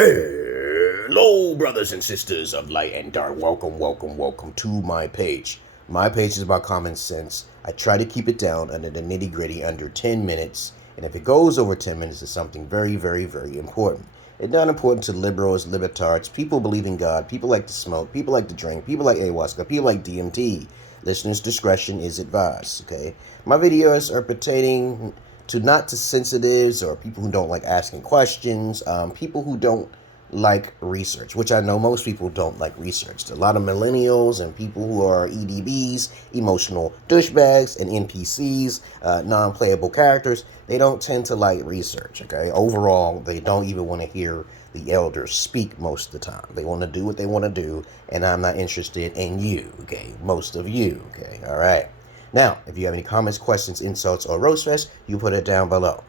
Hello, brothers and sisters of light and dark. Welcome to my page. My page is about common sense. I try to keep it down under the nitty gritty under 10 minutes. And if it goes over 10 minutes, it's something very, very, very important. It's not important to liberals, libertards, people believe in God, people like to smoke, people like to drink, people like ayahuasca, people like DMT. Listeners' discretion is advised, okay? My videos are pertaining to not to sensitives or people who don't like asking questions, people who don't like research, which I know most people don't like research. A lot of millennials and people who are EDBs, emotional douchebags, and NPCs, non-playable characters, they don't tend to like research, okay? Overall, they don't even want to hear the elders speak most of the time. They want to do what they want to do, and I'm not interested in you, okay? Most of you, okay? All right. Now, if you have any comments, questions, insults, or roast fest, you put it down below.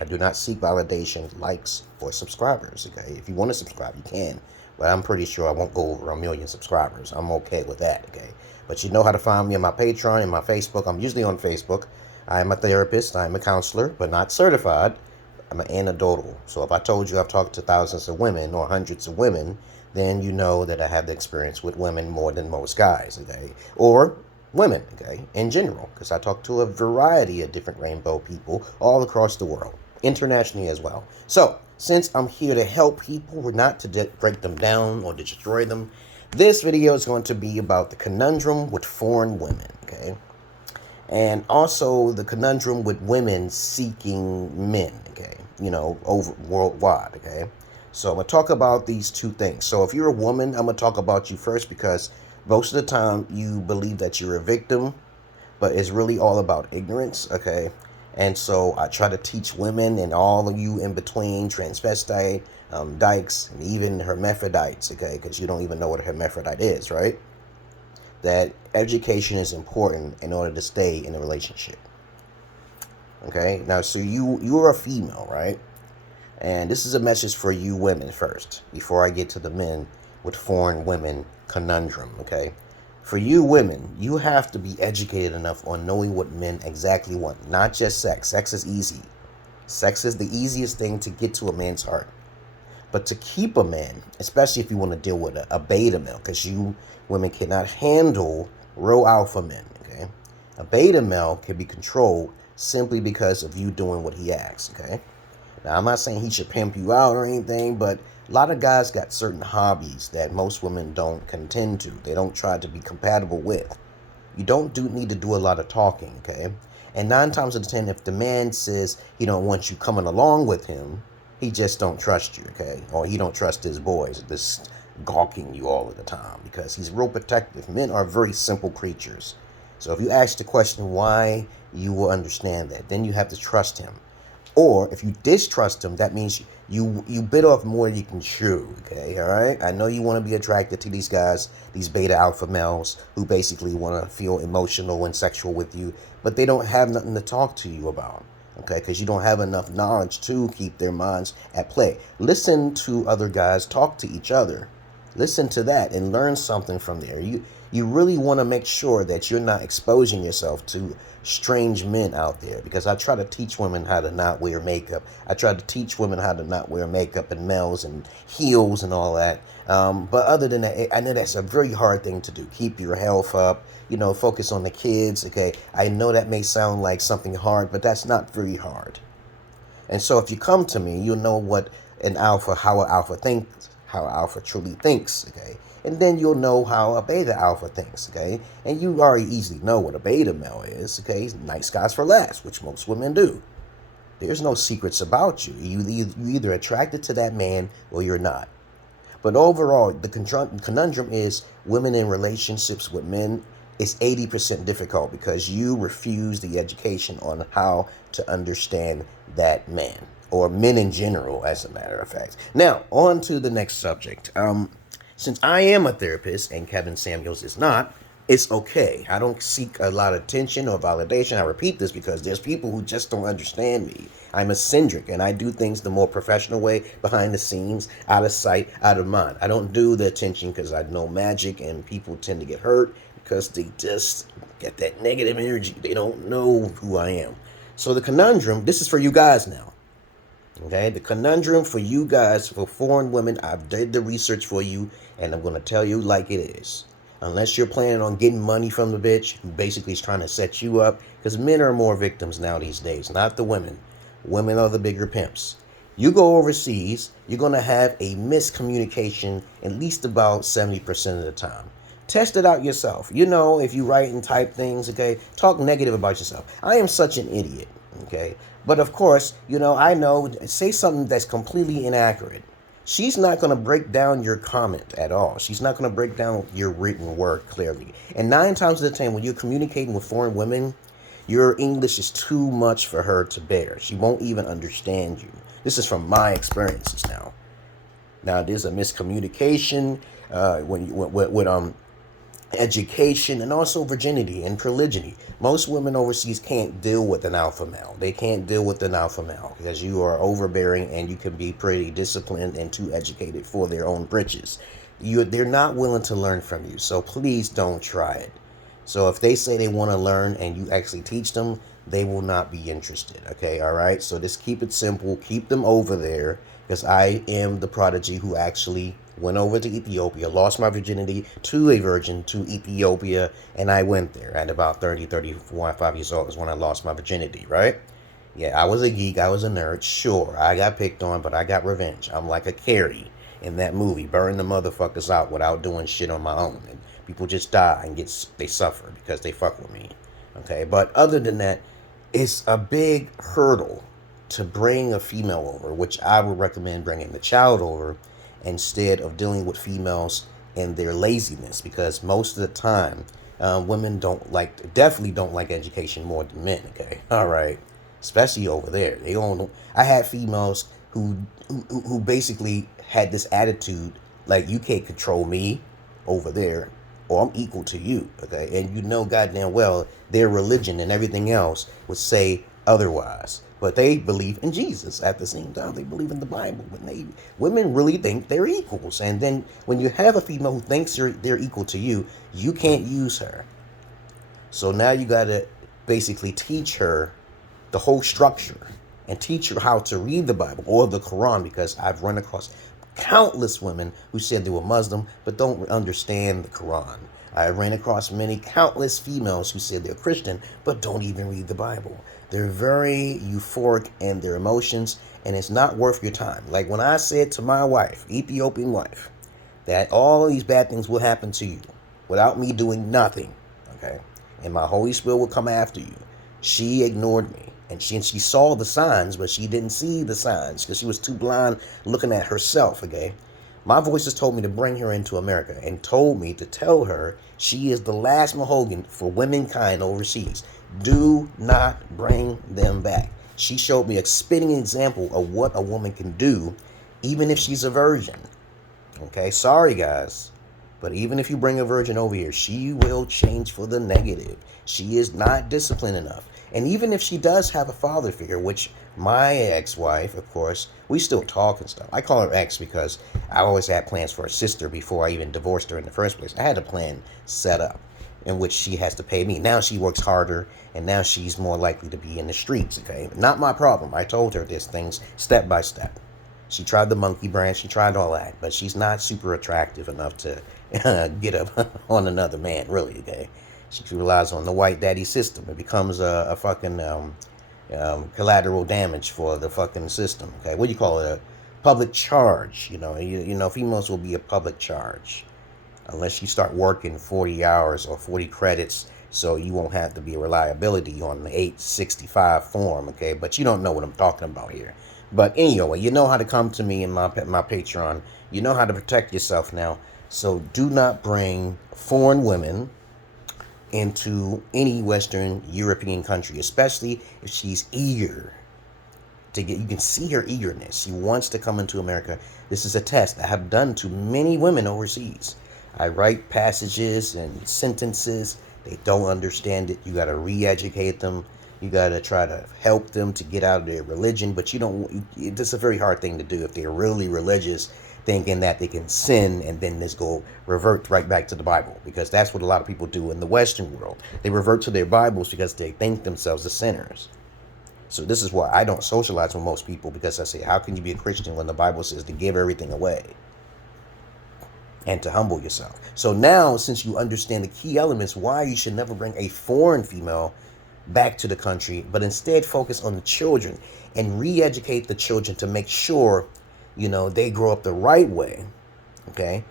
I do not seek validation, likes, or subscribers, okay? If you want to subscribe, you can. But I'm pretty sure I won't go over 1 million subscribers. I'm okay with that, okay? But you know how to find me on my Patreon and my Facebook. I'm usually on Facebook. I'm a therapist. I'm a counselor, but not certified. I'm an anecdotal. So if I told you I've talked to thousands of women or hundreds of women, then you know that I have the experience with women more than most guys, okay? Or women, okay, in general, because I talk to a variety of different rainbow people all across the world, internationally as well. So, since I'm here to help people, not to break them down or destroy them, this video is going to be about the conundrum with foreign women, okay? And also the conundrum with women seeking men, okay? You know, over worldwide, okay? So I'm going to talk about these two things. So if you're a woman, I'm going to talk about you first because most of the time you believe that you're a victim, but it's really all about ignorance, okay? And so I try to teach women and all of you in between, transvestite, dykes, and even hermaphrodites, okay? Because you don't even know what a hermaphrodite is, right? That education is important in order to stay in a relationship. Okay? Now, so you're a female, right? And this is a message for you women first, before I get to the men with foreign women conundrum, okay? For you women, you have to be educated enough on knowing what men exactly want, not just sex. Sex is easy. Sex is the easiest thing to get to a man's heart. But to keep a man, especially if you want to deal with a beta male, because you women cannot handle real alpha men, okay? A beta male can be controlled simply because of you doing what he asks, okay? Now, I'm not saying he should pimp you out or anything, but a lot of guys got certain hobbies that most women don't contend to. They don't try to be compatible with. You don't need to do a lot of talking, okay? And 9 times out of 10, if the man says he don't want you coming along with him, he just don't trust you, okay? Or he don't trust his boys, just gawking you all of the time because he's real protective. Men are very simple creatures. So if you ask the question why, you will understand that. Then you have to trust him. Or if you distrust him, that means you bit off more than you can chew, okay, all right? I know you want to be attracted to these guys, these beta alpha males who basically want to feel emotional and sexual with you, but they don't have nothing to talk to you about, okay, because you don't have enough knowledge to keep their minds at play. Listen to other guys talk to each other. Listen to that and learn something from there. You really want to make sure that you're not exposing yourself to strange men out there, because I try to teach women how to not wear makeup. I try to teach women how to not wear makeup and males and heels and all that. But other than that, I know that's a very hard thing to do. Keep your health up, you know, focus on the kids, okay? I know that may sound like something hard, but that's not very hard. And so if you come to me, you'll know what an alpha, how an alpha thinks, how an alpha truly thinks, okay? And then you'll know how a beta alpha thinks, okay? And you already easily know what a beta male is, okay? Nice guys for last, which most women do. There's no secrets about you. You're either attracted to that man or you're not. But overall, the conundrum is women in relationships with men is 80% difficult because you refuse the education on how to understand that man, or men in general, as a matter of fact. Now, on to the next subject. Since I am a therapist and Kevin Samuels is not, it's okay. I don't seek a lot of attention or validation. I repeat this because there's people who just don't understand me. I'm eccentric and I do things the more professional way, behind the scenes, out of sight, out of mind. I don't do the attention because I know magic and people tend to get hurt because they just get that negative energy. They don't know who I am. So the conundrum, this is for you guys now. Okay, the conundrum for you guys, for foreign women, I've did the research for you, and I'm gonna tell you like it is. Unless you're planning on getting money from the bitch who basically is trying to set you up, because men are more victims now these days, not the women. Women are the bigger pimps. You go overseas, you're gonna have a miscommunication at least about 70% of the time. Test it out yourself. You know, if you write and type things, okay, talk negative about yourself. I am such an idiot, okay? But of course, you know, I know, say something that's completely inaccurate. She's not going to break down your comment at all. She's not going to break down your written word clearly. And 9 times out of 10, when you're communicating with foreign women, your English is too much for her to bear. She won't even understand you. This is from my experiences now. Now, there's a miscommunication with education and also virginity and polygyny. Most women overseas can't deal with an alpha male. They can't deal with an alpha male because you are overbearing and you can be pretty disciplined and too educated for their own britches. They're not willing to learn from you, so please don't try it. So if they say they want to learn and you actually teach them, they will not be interested. Okay, all right? So just keep it simple. Keep them over there, because I am the prodigy who actually went over to Ethiopia, lost my virginity to a virgin to Ethiopia, and I went there at about 30, 34, 5 years old is when I lost my virginity, right? Yeah, I was a geek, I was a nerd, sure. I got picked on, but I got revenge. I'm like a Carrie in that movie, burn the motherfuckers out without doing shit on my own. And people just die and they suffer because they fuck with me. Okay, but other than that, it's a big hurdle to bring a female over, which I would recommend bringing the child over instead of dealing with females and their laziness, because most of the time women definitely don't like education more than men. Okay, all right, especially over there. They don't. I had females who basically had this attitude like, you can't control me over there, or I'm equal to you. Okay, and you know goddamn well their religion and everything else would say otherwise. But they believe in Jesus at the same time. They believe in the Bible. But women really think they're equals. And then when you have a female who thinks they're equal to you, you can't use her. So now you got to basically teach her the whole structure and teach her how to read the Bible or the Quran, because I've run across countless women who said they were Muslim but don't understand the Quran. I ran across countless females who said they're Christian but don't even read the Bible. They're very euphoric in their emotions, and it's not worth your time. Like when I said to my wife, Ethiopian wife, that all these bad things will happen to you without me doing nothing, okay? And my Holy Spirit will come after you. She ignored me. And she saw the signs, but she didn't see the signs because she was too blind looking at herself, okay? My voices told me to bring her into America and told me to tell her she is the last Mahogan for womankind overseas. Do not bring them back. She showed me a spitting example of what a woman can do, even if she's a virgin. Okay, sorry guys, but even if you bring a virgin over here, she will change for the negative. She is not disciplined enough. And even if she does have a father figure, which my ex-wife, of course, we still talk and stuff. I call her ex because I always had plans for a sister before I even divorced her in the first place. I had a plan set up in which she has to pay me. Now she works harder, and now she's more likely to be in the streets, okay? Not my problem. I told her this things step by step. She tried the monkey branch, she tried all that, but she's not super attractive enough to get up on another man, really, okay? She relies on the white daddy system. It becomes a fucking collateral damage for the fucking system, okay? What do you call it? A public charge, you know? You know, females will be a public charge unless you start working 40 hours or 40 credits, so you won't have to be a reliability on the 865 form, okay? But you don't know what I'm talking about here. But anyway, you know how to come to me in my Patreon. You know how to protect yourself now. So do not bring foreign women into any Western European country, especially if she's eager to get. You can see her eagerness. She wants to come into America. This is a test I have done to many women overseas. I write passages and sentences. They don't understand it. You got to re-educate them. You got to try to help them to get out of their religion. But you don't. It's a very hard thing to do if they're really religious, thinking that they can sin and then just go revert right back to the Bible, because that's what a lot of people do in the Western world. They revert to their Bibles because they think themselves as sinners. So this is why I don't socialize with most people, because I say, how can you be a Christian when the Bible says to give everything away and to humble yourself? So now, since you understand the key elements, why you should never bring a foreign female back to the country, but instead focus on the children and re-educate the children to make sure, they grow up the right way. Okay,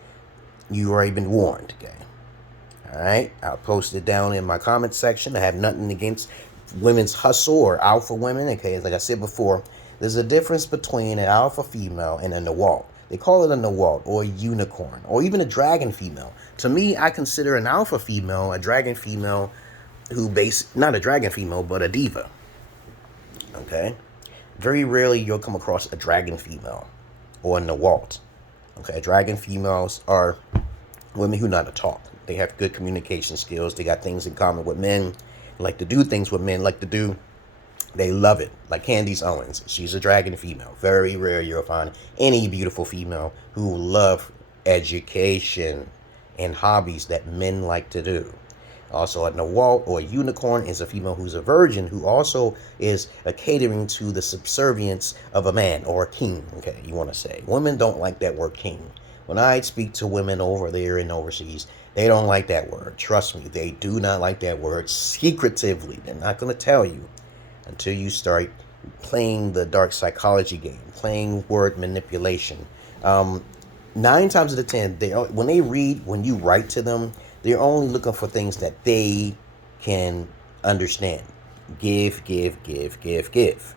you already been warned. Okay, all right, I'll post it down in my comment section. I have nothing against women's hustle or alpha women. Okay, like I said before, there's a difference between an alpha female and a Nawalt. They call it a Nawalt or a unicorn or even a dragon female. To me, I consider an alpha female a dragon female not a dragon female, but a diva. Okay, very rarely you'll come across a dragon female or a Nawalt. Okay, dragon females are women who know how to talk. They have good communication skills. They got things in common with men. Like to do things with men like to do. They love it. Like Candace Owens. She's a dragon female. Very rare you'll find any beautiful female who love education and hobbies that men like to do. Also, a Nawalt or a unicorn is a female who's a virgin, who also is catering to the subservience of a man or a king. Okay, you want to say. Women don't like that word king. When I speak to women over there and overseas, they don't like that word. Trust me, they do not like that word secretively. They're not going to tell you until you start playing the dark psychology game, playing word manipulation. 9 times out of 10, when you write to them, they're only looking for things that they can understand. Give, give, give, give, give.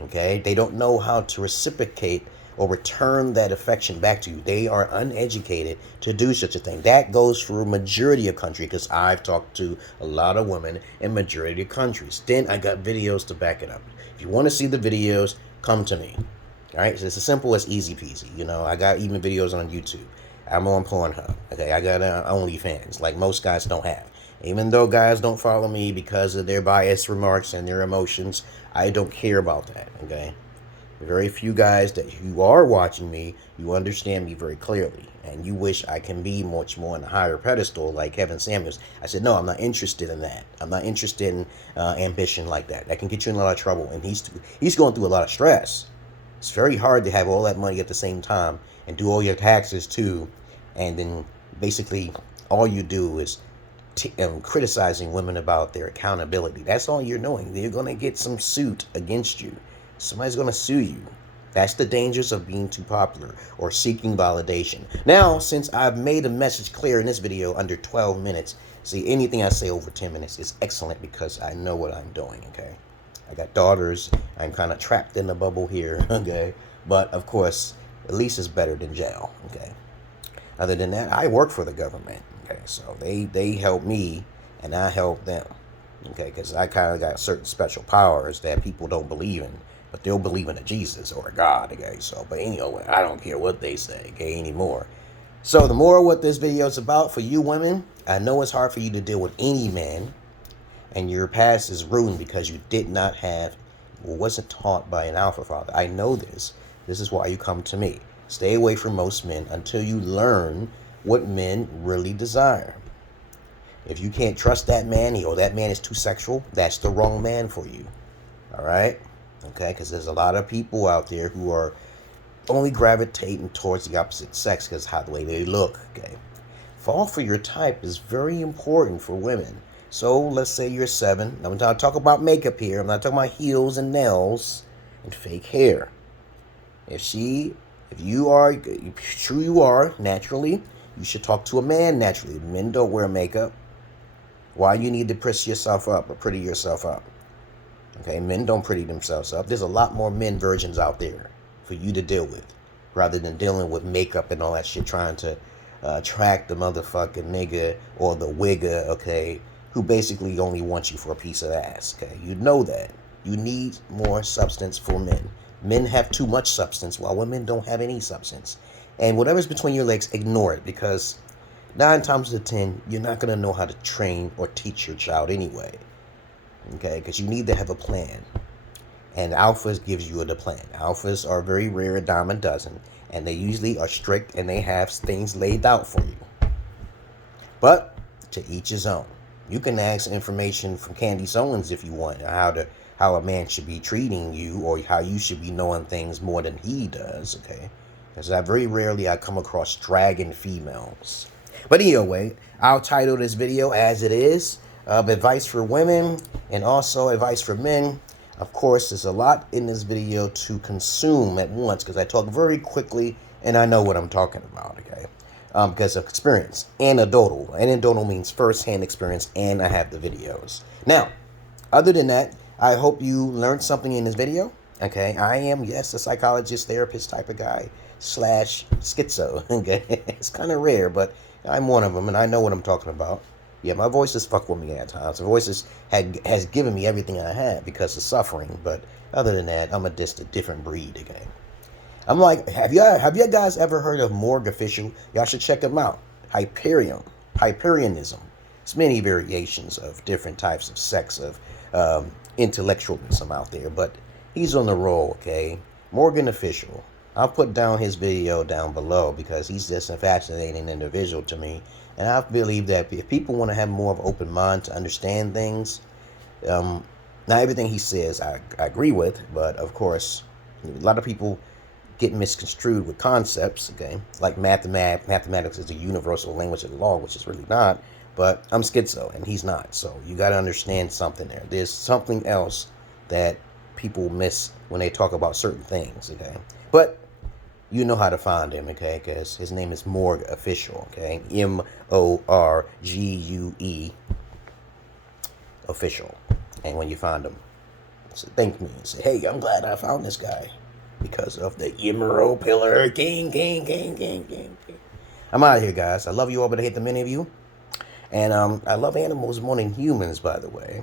Okay? They don't know how to reciprocate or return that affection back to you. They are uneducated to do such a thing. That goes for a majority of countries, because I've talked to a lot of women in majority of countries. Then I got videos to back it up. If you want to see the videos, come to me. All right? So it's as simple as easy peasy. I got even videos on YouTube. I'm on PORNHUB. Okay, I got OnlyFans, like most guys don't have. Even though guys don't follow me because of their biased remarks and their emotions, I don't care about that. Okay, very few guys that you are watching me, you understand me very clearly, and you wish I can be much more on a higher pedestal like Kevin Samuels. I said, no, I'm not interested in that. I'm not interested in ambition like that. That can get you in a lot of trouble, and he's going through a lot of stress. It's very hard to have all that money at the same time and do all your taxes too. And then basically all you do is criticizing women about their accountability. That's all you're doing. They're going to get some suit against you. Somebody's going to sue you. That's the dangers of being too popular or seeking validation. Now, since I've made a message clear in this video under 12 minutes, see, anything I say over 10 minutes is excellent because I know what I'm doing, okay? I got daughters. I'm kind of trapped in the bubble here, okay? But, of course, at least it's better than jail, okay? Other than that, I work for the government, okay? So they help me, and I help them, okay? Because I kind of got certain special powers that people don't believe in, but they'll believe in a Jesus or a God, okay? So, but anyway, I don't care what they say, okay, anymore. So the moral of what this video is about for you women, I know it's hard for you to deal with any man, and your past is ruined because you did not have, or wasn't taught by an alpha father. I know this. This is why you come to me. Stay away from most men until you learn what men really desire. If you can't trust that man, or that man is too sexual, that's the wrong man for you. All right? Okay? Because there's a lot of people out there who are only gravitating towards the opposite sex because of the way they look. Okay? Fall for your type is very important for women. So let's say you're 7. I'm not talking about makeup here. I'm not talking about heels and nails and fake hair. If you are true, you are naturally, you should talk to a man naturally. Men don't wear makeup. Why you need to press yourself up or pretty yourself up? Okay, men don't pretty themselves up. There's a lot more men virgins out there for you to deal with, rather than dealing with makeup and all that shit, trying to attract the motherfucking nigga or the wigger, okay, who basically only wants you for a piece of ass. Okay, you know that. You need more substance for men. Men have too much substance, while women don't have any substance. And whatever's between your legs, ignore it, because 9 times out of 10, you're not going to know how to train or teach your child anyway. Okay, because you need to have a plan. And alphas gives you the plan. Alphas are very rare, a dime a dozen, and they usually are strict and they have things laid out for you. But to each his own. You can ask information from Candace Owens if you want, how how a man should be treating you or how you should be knowing things more than he does, okay? Because very rarely I come across dragon females. But anyway, I'll title this video as it is, advice for women and also advice for men. Of course, there's a lot in this video to consume at once because I talk very quickly and I know what I'm talking about, okay? Because of experience. Anecdotal. Anecdotal means first-hand experience, and I have the videos. Now, other than that, I hope you learned something in this video. Okay, I am, yes, a psychologist, therapist type of guy, / schizo. Okay, it's kind of rare, but I'm one of them, and I know what I'm talking about. Yeah, my voice has fucked with me at times. The voice has given me everything I have because of suffering, but other than that, I'm just a different breed, okay? I'm like, have you guys ever heard of Morgue Official? Y'all should check them out. Hyperionism. It's many variations of different types of sex, of intellectualism out there, but he's on the roll, okay? Morgue Official. I'll put down his video down below because he's just a fascinating individual to me. And I believe that if people want to have more of an open mind to understand things, not everything he says I agree with, but of course, a lot of people get misconstrued with concepts, okay? Like mathematics is the universal language of the law, which is really not. But I'm schizo, and he's not. So you got to understand something there. There's something else that people miss when they talk about certain things, okay? But you know how to find him, okay? Because his name is Morgue Official, okay? MORGUE Official. And when you find him, thank me and say, hey, I'm glad I found this guy. Because of the Emerald Pillar King. I'm out of here, guys. I love you all, but I hate the many of you. And I love animals more than humans, by the way.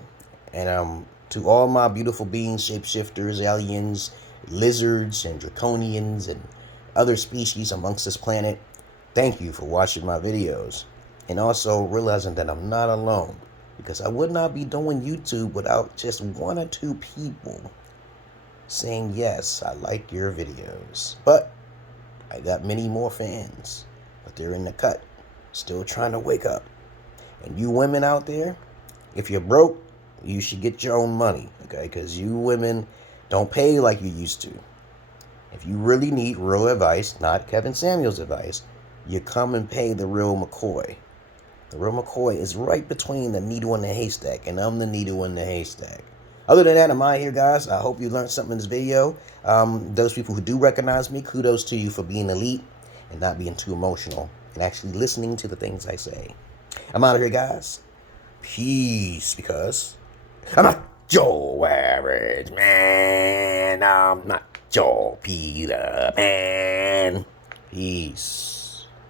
And to all my beautiful beings, shapeshifters, aliens, lizards, and draconians, and other species amongst this planet, thank you for watching my videos. And also realizing that I'm not alone. Because I would not be doing YouTube without just 1 or 2 people saying, yes, I like your videos. But I got many more fans. But they're in the cut. Still trying to wake up. And you women out there, if you're broke, you should get your own money, okay? Because you women don't pay like you used to. If you really need real advice, not Kevin Samuel's advice, you come and pay the real McCoy. The real McCoy is right between the needle and the haystack, and I'm the needle in the haystack. Other than that, I'm out here, guys. I hope you learned something in this video. Those people who do recognize me, kudos to you for being elite and not being too emotional and actually listening to the things I say. I'm out of here, guys. Peace, because I'm not your average man. I'm not your Peter Pan. Peace.